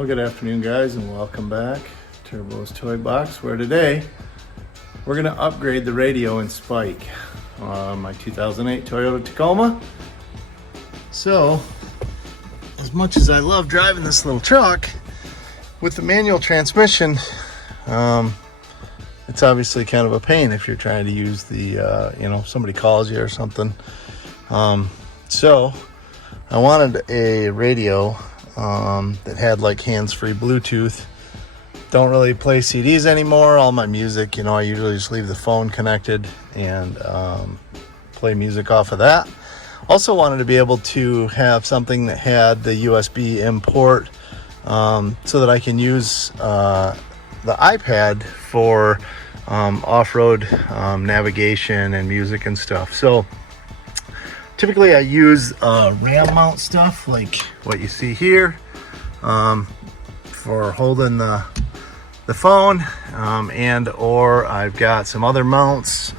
Well, good afternoon, guys, and welcome back to Turbo's Toy Box, where today we're going to upgrade the radio in Spike, my 2008 Toyota Tacoma. So, as much as I love driving this little truck, with the manual transmission, it's obviously kind of a pain if you're trying to use the, somebody calls you or something. So, I wanted a radio that had like hands-free Bluetooth. Don't really play CDs anymore. All my music, I usually just leave the phone connected and play music off of that. Also wanted to be able to have something that had the USB import so that I can use the iPad for off-road navigation and music and stuff. So typically I use RAM mount stuff like what you see here for holding the phone, and or I've got some other mounts,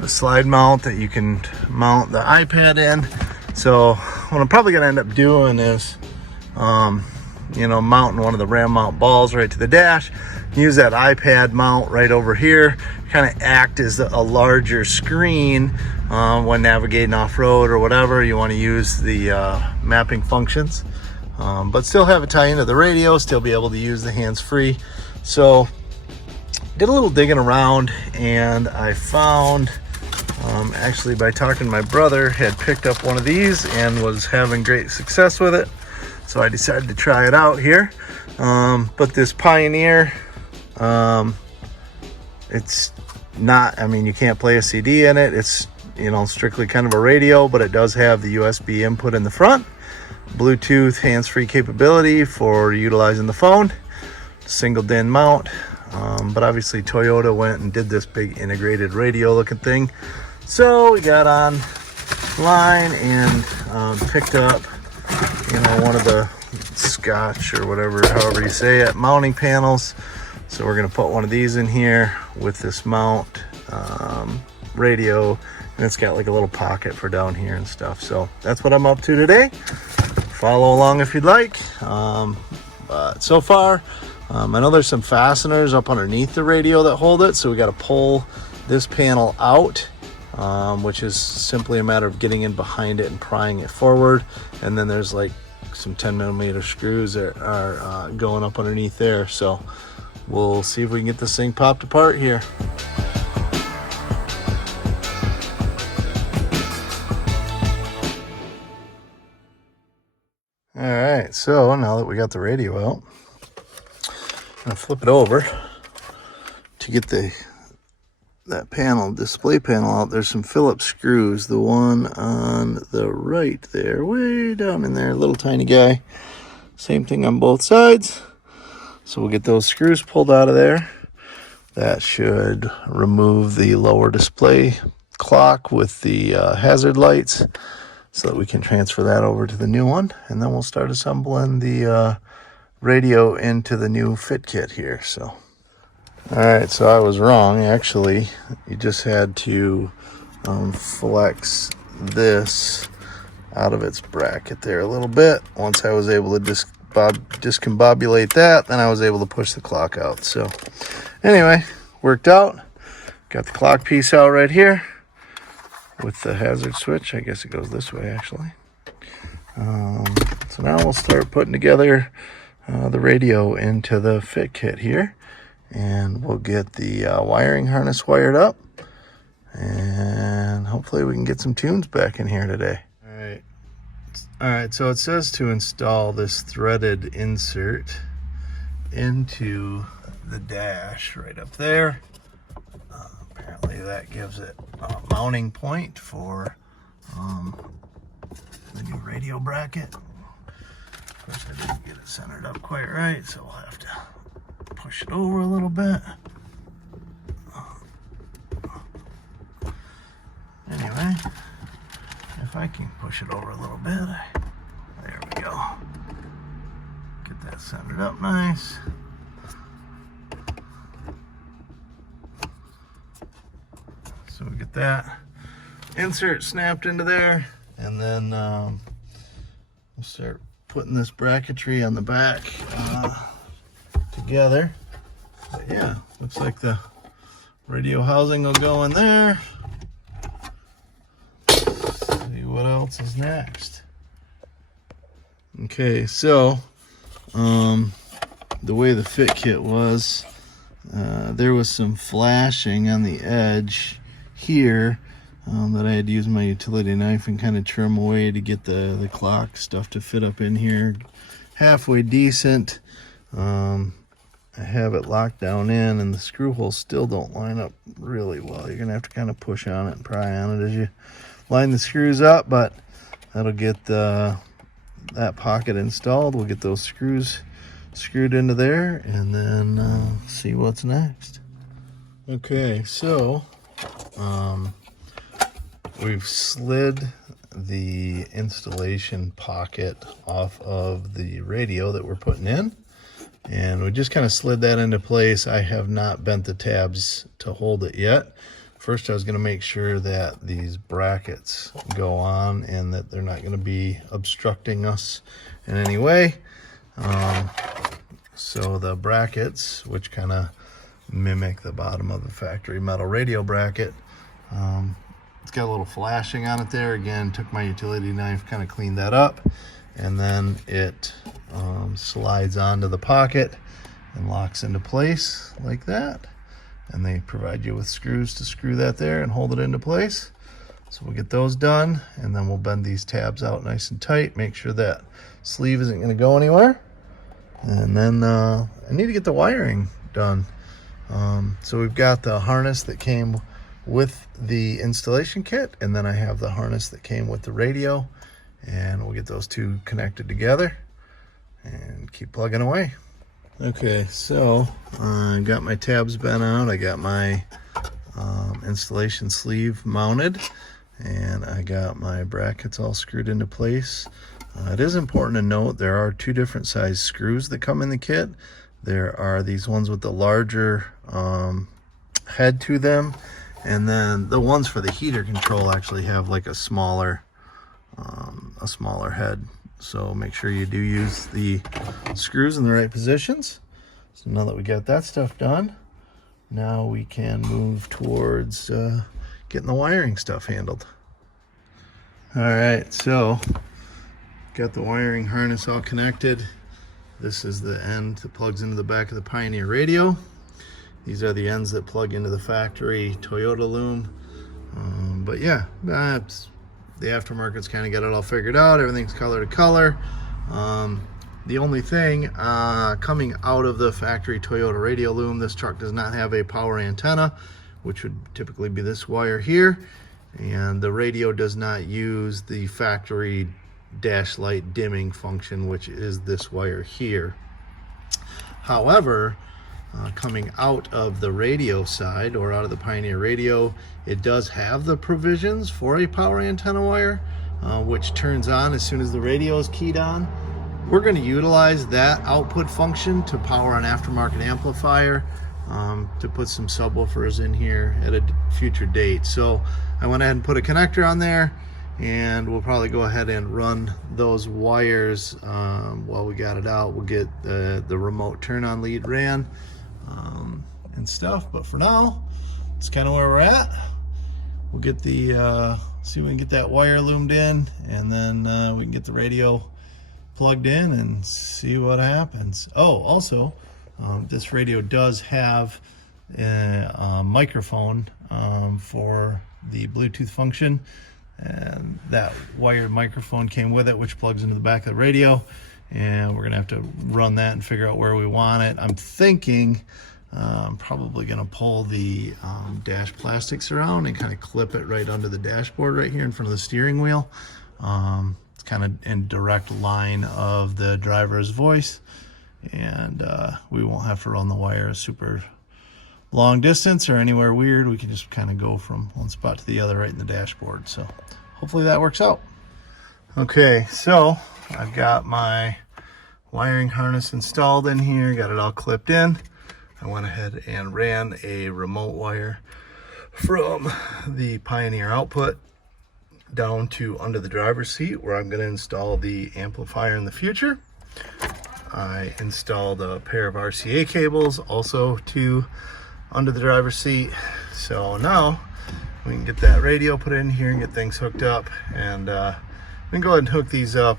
a slide mount that you can mount the iPad in. So what I'm probably going to end up doing is mounting one of the RAM mount balls right to the dash, use that iPad mount right over here, kind of act as a larger screen when navigating off-road or whatever you want to use the mapping functions, but still have it tie into the radio, still be able to use the hands-free. So did a little digging around, and I found, actually by talking to my brother, had picked up one of these and was having great success with it. So I decided to try it out here. But this Pioneer, it's not, you can't play a CD in it. It's, strictly kind of a radio, but it does have the USB input in the front, Bluetooth hands-free capability for utilizing the phone, single DIN mount. But obviously Toyota went and did this big integrated radio looking thing. So we got online and picked up, one of the Scotch or whatever, however you say it, mounting panels. So we're going to put one of these in here with this mount radio, and it's got like a little pocket for down here and stuff. So that's what I'm up to today. Follow along if you'd like. But so far, I know there's some fasteners up underneath the radio that hold it, so we got to pull this panel out, which is simply a matter of getting in behind it and prying it forward. And then there's like some 10mm screws that are going up underneath there. So we'll see if we can get this thing popped apart here. All right, so now that we got the radio out, I'm gonna flip it over to get that panel, display panel out. There's some Phillips screws. The one on the right there, way down in there, little tiny guy. Same thing on both sides. So we'll get those screws pulled out of there. That should remove the lower display clock with the hazard lights, so that we can transfer that over to the new one. And then we'll start assembling the radio into the new fit kit here. So, all right, so I was wrong. Actually, you just had to flex this out of its bracket there a little bit. Once I was able to discombobulate that, then I was able to push the clock out. So anyway, worked out. Got the clock piece out right here with the hazard switch. I guess it goes this way, actually. So now we'll start putting together the radio into the fit kit here, and we'll get the wiring harness wired up, and hopefully we can get some tunes back in here today. All right, so it says to install this threaded insert into the dash right up there. Apparently that gives it a mounting point for the new radio bracket. Of course, I didn't get it centered up quite right, so we'll have to push it over a little bit. Anyway, if I can push it over a little bit, there we go. Get that centered up nice. So we get that insert snapped into there, and then we'll start putting this bracketry on the back together. But yeah, looks like the radio housing will go in there. See what else is next. Okay, so the way the fit kit was, there was some flashing on the edge here that I had to use my utility knife and kind of trim away to get the clock stuff to fit up in here halfway decent. I have it locked down in, and the screw holes still don't line up really well. You're gonna have to kind of push on it and pry on it as you line the screws up, but that'll get that pocket installed. We'll get those screws screwed into there, and then see what's next. Okay, so we've slid the installation pocket off of the radio that we're putting in, and we just kind of slid that into place. I have not bent the tabs to hold it yet. First, I was going to make sure that these brackets go on and that they're not going to be obstructing us in any way. So the brackets, which kind of mimic the bottom of the factory metal radio bracket, it's got a little flashing on it there. Again, took my utility knife, kind of cleaned that up, and then it slides onto the pocket and locks into place like that. And they provide you with screws to screw that there and hold it into place. So we'll get those done, and then we'll bend these tabs out nice and tight, make sure that sleeve isn't going to go anywhere. And then I need to get the wiring done. So we've got the harness that came with the installation kit, and then I have the harness that came with the radio, and we'll get those two connected together and keep plugging away. Okay, so I got my tabs bent out, I got my installation sleeve mounted, and I got my brackets all screwed into place. It is important to note there are two different size screws that come in the kit. There are these ones with the larger head to them, and then the ones for the heater control actually have like a smaller head. So make sure you do use the screws in the right positions. So now that we got that stuff done, now we can move towards getting the wiring stuff handled. All right, so got the wiring harness all connected. This is the end that plugs into the back of the Pioneer radio. These are the ends that plug into the factory Toyota loom. But yeah, that's the aftermarket's kind of got it all figured out. Everything's color to color. The only thing coming out of the factory Toyota radio loom, this truck does not have a power antenna, which would typically be this wire here. And the radio does not use the factory dash light dimming function, which is this wire here. However, coming out of the radio side, or out of the Pioneer radio, it does have the provisions for a power antenna wire, which turns on as soon as the radio is keyed on. We're going to utilize that output function to power an aftermarket amplifier, to put some subwoofers in here at a future date. So I went ahead and put a connector on there, and we'll probably go ahead and run those wires while we got it out. We'll get the remote turn on lead ran and stuff, but for now it's kind of where we're at. We'll get the see if we can get that wire loomed in, and then we can get the radio plugged in and see what happens. Oh, also this radio does have a microphone for the Bluetooth function, and that wired microphone came with it, which plugs into the back of the radio, and we're gonna have to run that and figure out where we want it. I'm thinking I'm probably gonna pull the dash plastics around and kind of clip it right under the dashboard right here in front of the steering wheel. It's kind of in direct line of the driver's voice, and we won't have to run the wire a super long distance or anywhere weird. We can just kind of go from one spot to the other right in the dashboard. So hopefully that works out. Okay, so I've got my wiring harness installed in here, got it all clipped in. I went ahead and ran a remote wire from the Pioneer output down to under the driver's seat where I'm going to install the amplifier in the future. I installed a pair of RCA cables also to under the driver's seat. So now we can get that radio put in here and get things hooked up, and we can go ahead and hook these up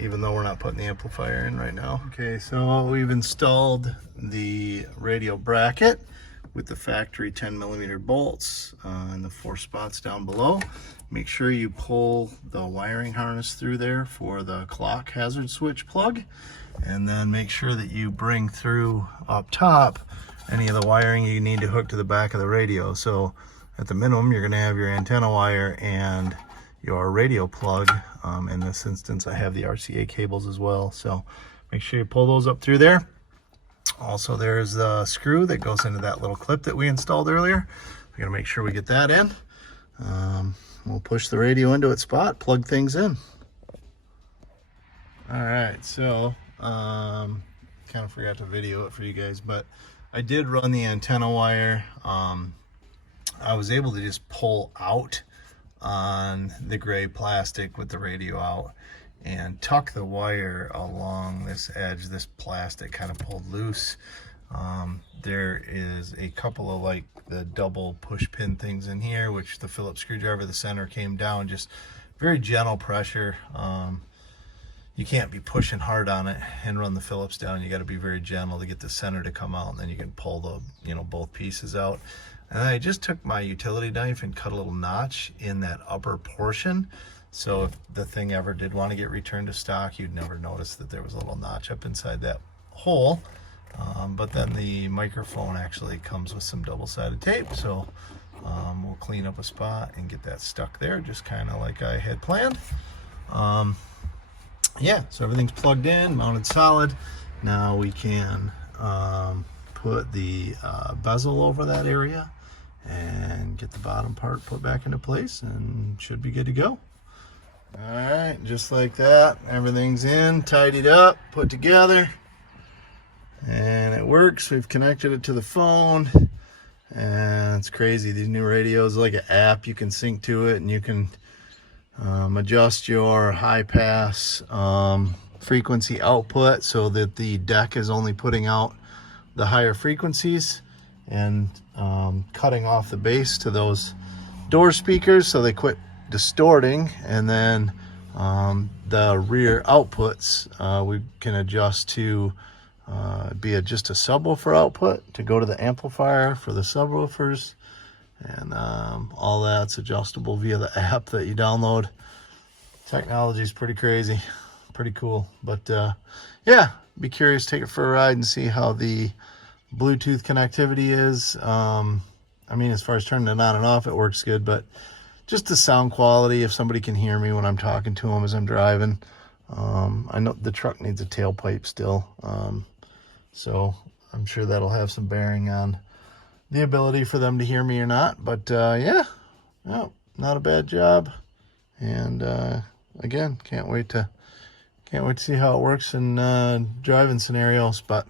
even though we're not putting the amplifier in right now. Okay, so we've installed the radio bracket with the factory 10mm bolts in the 4 spots down below. Make sure you pull the wiring harness through there for the clock hazard switch plug, and then make sure that you bring through up top any of the wiring you need to hook to the back of the radio. So at the minimum, you're going to have your antenna wire and your radio plug. In this instance, I have the RCA cables as well, so make sure you pull those up through there. Also, there's the screw that goes into that little clip that we installed earlier. We're going to make sure we get that in. We'll push the radio into its spot, plug things in. All right, so kind of forgot to video it for you guys, but I did run the antenna wire. I was able to just pull out on the gray plastic with the radio out and tuck the wire along this edge. This plastic kind of pulled loose. There is a couple of like the double push pin things in here, which the Phillips screwdriver, the center came down, just very gentle pressure. You can't be pushing hard on it and run the Phillips down. You got to be very gentle to get the center to come out, and then you can pull the, both pieces out. And then I just took my utility knife and cut a little notch in that upper portion. So if the thing ever did want to get returned to stock, you'd never notice that there was a little notch up inside that hole. But then the microphone actually comes with some double-sided tape. So we'll clean up a spot and get that stuck there, just kind of like I had planned. Yeah, so everything's plugged in, mounted solid. Now we can put the bezel over that area and get the bottom part put back into place, and should be good to go. All right, just like that, everything's in, tidied up, put together, and it works. We've connected it to the phone, and it's crazy. These new radios, like an app, you can sync to it, and you can adjust your high pass frequency output so that the deck is only putting out the higher frequencies, and cutting off the bass to those door speakers so they quit distorting. And then the rear outputs we can adjust to be just a subwoofer output to go to the amplifier for the subwoofers, and all that's adjustable via the app that you download. Technology is pretty crazy, pretty cool. But yeah, be curious, take it for a ride and see how the Bluetooth connectivity is. I mean, as far as turning it on and off, it works good, but just the sound quality, if somebody can hear me when I'm talking to them as I'm driving. I know the truck needs a tailpipe still, so I'm sure that'll have some bearing on the ability for them to hear me or not. But yeah, no, not a bad job. And again, can't wait to see how it works in driving scenarios. But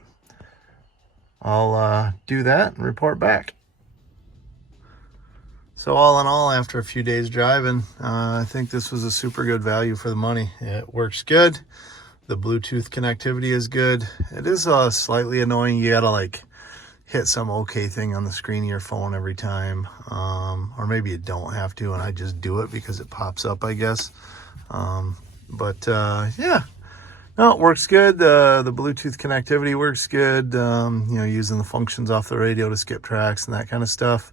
I'll do that and report back. So all in all, after a few days driving, I think this was a super good value for the money. It works good. The Bluetooth connectivity is good. It is slightly annoying. You gotta like hit some OK thing on the screen of your phone every time. Or maybe you don't have to, and I just do it because it pops up, I guess. Yeah, no, it works good. The Bluetooth connectivity works good. Using the functions off the radio to skip tracks and that kind of stuff.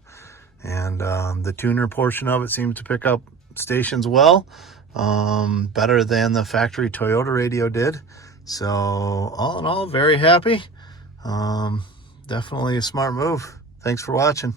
And the tuner portion of it seems to pick up stations well, better than the factory Toyota radio did. So all in all, very happy. Definitely a smart move. Thanks for watching.